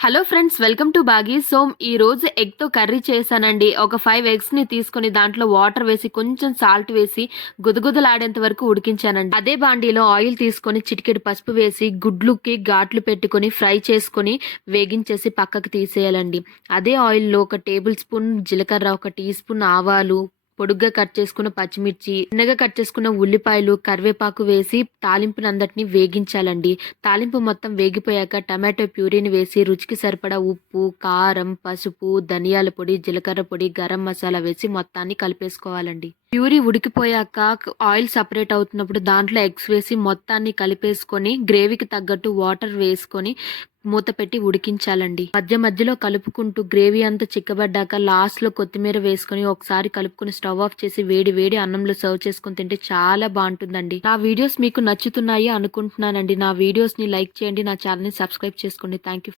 Hello friends, welcome to Baaghi. So ఈ రోజు ఎగ్తో curry చేశానండి. ఒక 5 ఎగ్స్ని తీసుకొని దాంట్లో వాటర్ వేసి కొంచెం సాల్ట్ వేసి గుదగుదలాడేంత వరకు ఉడికించానండి. అదే బాండీలో ఆయిల్ తీసుకొని చిటికెడు పసుపు వేసి గుడ్లుకి ఘాట్లు పెట్టుకొని ఫ్రై చేసుకొని వేగించేసి పక్కకు తీసేయాలండి. అదే ఆయిల్లో ఒక టేబుల్ స్పూన్ జీలకర్ర, ఒక టీ స్పూన్ ఆవాలు, పొడుగ్గా కట్ చేసుకున్న పచ్చిమిర్చి, చిన్నగా కట్ చేసుకున్న ఉల్లిపాయలు, కరివేపాకు వేసి తాలింపునందటిని వేగించాలండి. తాలింపు మొత్తం వేగిపోయాక టమాటో ప్యూరీని వేసి రుచికి సరిపడా ఉప్పు, కారం, పసుపు, ధనియాల పొడి, జీలకర్ర పొడి, గరం మసాలా వేసి మొత్తాన్ని కలిపేసుకోవాలండి. ప్యూరీ ఉడికిపోయాక ఆయిల్ సపరేట్ అవుతున్నప్పుడు దాంట్లో ఎగ్స్ వేసి మొత్తాన్ని కలిపేసుకొని గ్రేవీకి తగ్గట్టు వాటర్ వేసుకొని మూత పెట్టి ఉడికించాలండి. మధ్య మధ్యలో కలుపుకుంటూ గ్రేవీ అంతా చిక్కబడ్డాక లాస్ట్ లో కొత్తిమీర వేసుకొని ఒకసారి కలుపుకొని స్టవ్ ఆఫ్ చేసి వేడి వేడి అన్నంలో సర్వ్ చేసుకొని తింటే చాలా బాగుంటుందండి. నా వీడియోస్ మీకు నచ్చుతున్నాయి అనుకుంటున్నానండి. నా వీడియోస్ ని లైక్ చేయండి, నా ఛానల్ ని సబ్స్క్రైబ్ చేసుకోండి. Thank you.